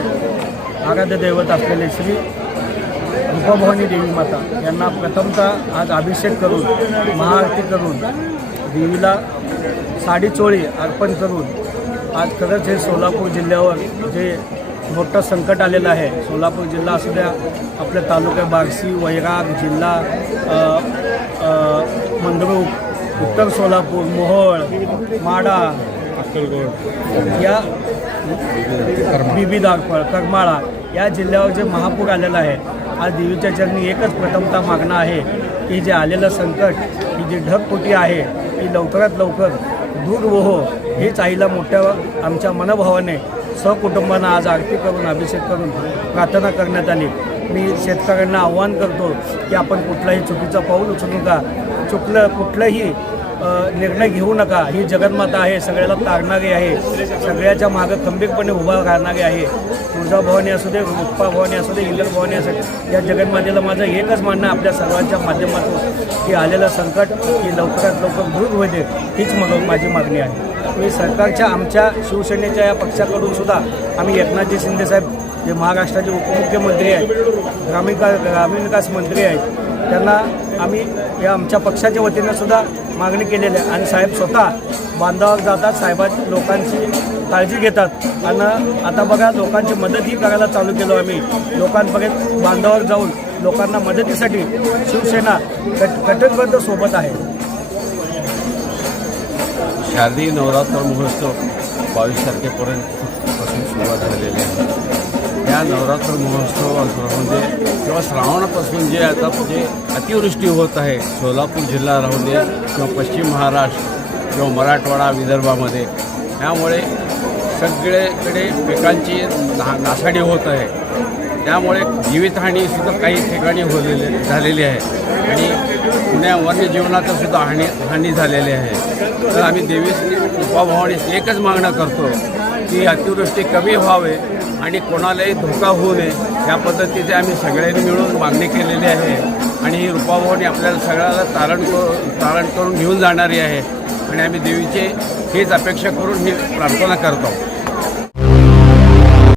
आराध्य दैवत असलेले श्री रूपाभवानी देवी माता यांना प्रथमतः आज अभिषेक करून महाआरती करून देवीला साडी चोळी अर्पण करून आज खरंच हे सोलापूर जिल्ह्यावर जे मोठं संकट आलेलं आहे सोलापूर जिल्हा असू द्या आपल्या तालुका बार्शी वैराग जिल्हा अ, मंद्रुप उत्तर सोलापूर मोहोळ माडा या बीबी दागफळ करमाळा. या जिल्ह्यावर जे महापूर आलेला आहे आज देवीच्या चरणी एकच प्रथमता मागणं आहे. की जे आलेलं संकट ही जी ढगपोटी आहे ती लवकरात लवकर दूर वहो हेच आईला मोठ्या आमच्या मनोभावाने सहकुटुंबांना आज आरती करून अभिषेक करून प्रार्थना करण्यात आली. मी शेतकऱ्यांना आव्हान करतो की आपण कुठलाही चुकीचं पाऊल उचलू नका. चुकलं कुठलंही निर्णय घेऊ नका. ही जगन्माता आहे सगळ्याला तारणारी आहे. सगळ्याच्या मागं खंबीरपणे उभा राहणारी आहे. तुळजाभवानी असू दे रुप्पा भवानी असू दे इंदर भवानी असू दे या जगन्मातेला माझं एकच म्हणणं आपल्या सर्वांच्या माध्यमातून की आलेलं संकट ही लवकरात लवकर दूर होऊ दे हीच मग माझी मागणी आहे. मी सरकारच्या आमच्या शिवसेनेच्या या पक्षाकडून सुद्धा आम्ही एकनाथजी शिंदेसाहेब जे महाराष्ट्राचे उपमुख्यमंत्री आहेत ग्रामीण का ग्रामीण विकास मंत्री आहेत त्यांना आम्ही या आमच्या पक्षाच्या वतीनं सुद्धा मागणी केलेली आहे. आणि साहेब स्वतः बांधावर जातात साहेबां लोकांची काळजी घेतात. आणि आता बघा लोकांची मदतही करायला चालू केलो आम्ही. लोकांपर्यंत बांधावर जाऊन लोकांना मदतीसाठी शिवसेना कट कटकबद्ध सोबत आहे. शारदीय नवरात्र महोत्सव बावीस तारखेपर्यंत पासून सुरुवात झालेली आहे. या नवरात्र महोत्सवामध्ये किंवा श्रावणापासून जे आता जे अतिवृष्टी होत आहे सोलापूर जिल्हा राहून दे किंवा पश्चिम महाराष्ट्र किंवा मराठवाडा विदर्भामध्ये त्यामुळे सगळेकडे पिकांची ना नासाडी होत आहे. त्यामुळे जीवितहानी सुद्धा काही ठिकाणी होलेली झालेली आहे. आणि पुण्या वन्यजीवनाचं सुद्धा हानी हानी झालेली आहे. तर आम्ही देवी कृपाभवानीस एकच मागणं करतो की अतिवृष्टी कमी व्हावे आणि कोणालाही धोका होऊ नये. या पद्धतीचे आम्ही सगळ्यांनी मिळून मागणी केलेली आहे. आणि ही रूपाभवानी आपल्याला सगळ्याला तारण करून तारण करून घेऊन जाणारी आहे. आणि आम्ही देवीचे हेच अपेक्षा करून ही प्रार्थना करतो.